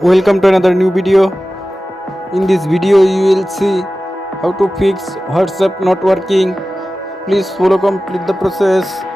Welcome to another new video. In this video you will see how to fix WhatsApp not working. Please follow complete the process.